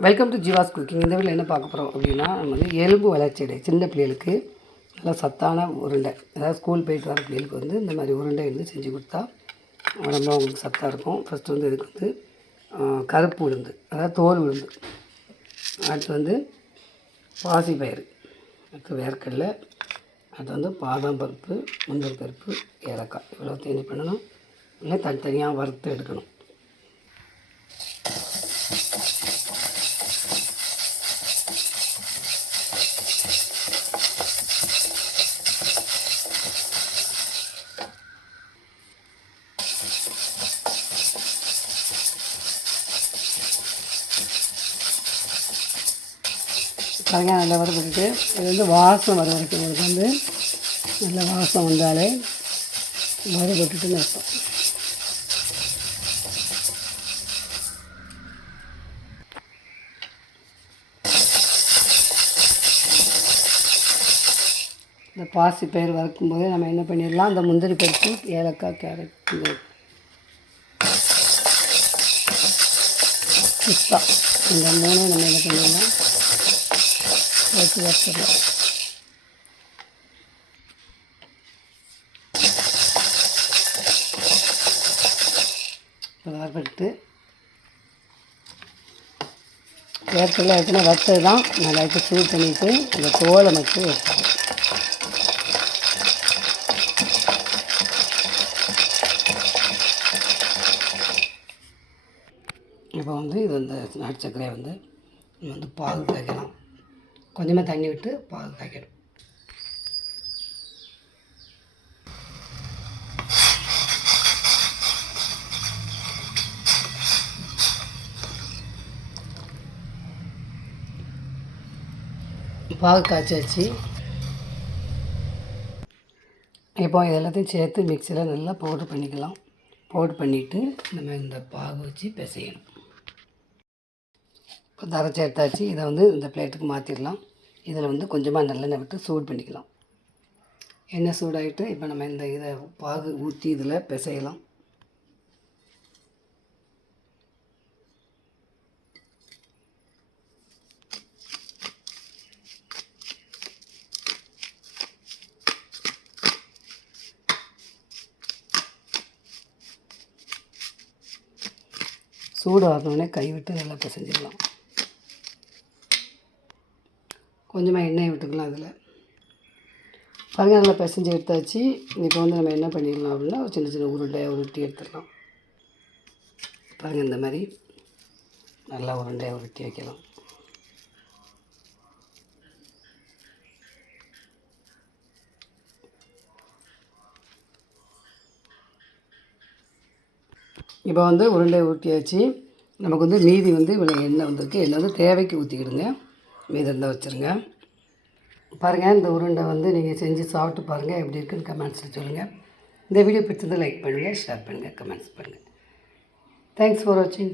Welcome to Jeeva's cooking இந்த வீட்டில் என்ன பார்க்க போகிறோம் அப்படின்னா நம்ம வந்து எலும்பு வளர்ச்சியடை சின்ன பிள்ளைகளுக்கு நல்லா சத்தான உருண்டை. அதாவது ஸ்கூல் போயிட்டு வர பிள்ளைகளுக்கு வந்து இந்த மாதிரி உருண்டை வந்து செஞ்சு கொடுத்தா ரொம்ப அவங்களுக்கு சத்தாக இருக்கும். ஃபஸ்ட்டு வந்து இதுக்கு வந்து கருப்பு உளுந்து அதாவது தோல் உளுந்து. அடுத்து வந்து பாசி பயிறு அடுத்து வேர்க்கடலை அடுத்து வந்து பாதாம் பருப்பு முந்திரி பருப்பு ஏலக்காய். இவ்வளோ என்ன பண்ணணும்? இல்லை தனித்தனியாக வறுத்து எடுக்கணும். பாருங்க நல்லா வறுபட்டுட்டு இது வந்து வாசம் வர வரைக்கும் உங்களுக்கு வந்து நல்ல வாசம் வந்தாலே வறுபட்டுட்டுன்னு அர்த்தம் இந்த பாசி பயிர் வறுக்கும்போது நம்ம என்ன பண்ணிடலாம்? அந்த முந்திரி பருப்பு ஏலக்காய் கேரட் இந்த பிஸ்தா இந்த மூணும் நம்ம என்ன பண்ணிடலாம்? ஊற்றி வச்சிடலாம் வறுபட்டு ஏற்கனவே ஏற்கனவே வறுத்தது தான் நான் லைட்டாக சூடு பண்ணிவிட்டு அந்த தோலை மட்டும் வச்சுக்கணும். இப்போ வந்து இது இந்த நாட்டு சர்க்கரையை வந்து வந்து பால் தேய்க்கலாம் கொஞ்சமாக தண்ணி விட்டு பால் காய்க்கணும். பால் காய்ச்சி வச்சு இப்போ இது எல்லாத்தையும் சேர்த்து மிக்சியில் நல்லா பவுட்ரு பண்ணிக்கலாம். பவுட்ரு பண்ணிவிட்டு நம்ம இந்த பாகு வச்சு பிசையணும். இப்போ அரைச்சி எடுத்தாச்சு. இதை வந்து இந்த பிளேட்டுக்கு மாற்றிடலாம் இதில் வந்து கொஞ்சமாக நல்லெண்ணெய் விட்டு சூடு பண்ணிக்கலாம். எண்ணெய் சூடாகிட்டு இப்போ நம்ம இந்த இதை பாகு ஊற்றி இதில் பிசையலாம். சூடு ஆறினோடனே கை விட்டு நல்லா பிசைஞ்சிடலாம். கொஞ்சமாக எண்ணெய் விட்டுக்கலாம் அதில். பாருங்கள் நல்லா பிசைஞ்சு எடுத்தாச்சு. இப்போ வந்து நம்ம என்ன பண்ணிடலாம் அப்படின்னா ஒரு சின்ன சின்ன உருண்டையாக உருட்டி எடுத்துடலாம். பாருங்கள் இந்த மாதிரி நல்லா உருண்டையாக உருட்டி வைக்கலாம். இப்போ வந்து உருண்டை ஊற்றியாச்சு நமக்கு வந்து மீதி வந்து இவ்வளோ எண்ணெய் வந்திருக்கு. எண்ணெய் வந்து தேவைக்கு ஊற்றிக்கிடுங்க மீது இருந்தால் வச்சுருங்க. பாருங்கள் இந்த உருண்டை வந்து நீங்கள் செஞ்சு சாப்பிட்டு பாருங்கள் எப்படி இருக்குன்னு கமெண்ட்ஸில் சொல்லுங்கள் இந்த வீடியோ பிடிச்சிருந்தால் லைக் பண்ணுங்கள் ஷேர் பண்ணுங்கள் கமெண்ட்ஸ் பண்ணுங்கள் தேங்க்ஸ் ஃபார் வாட்சிங்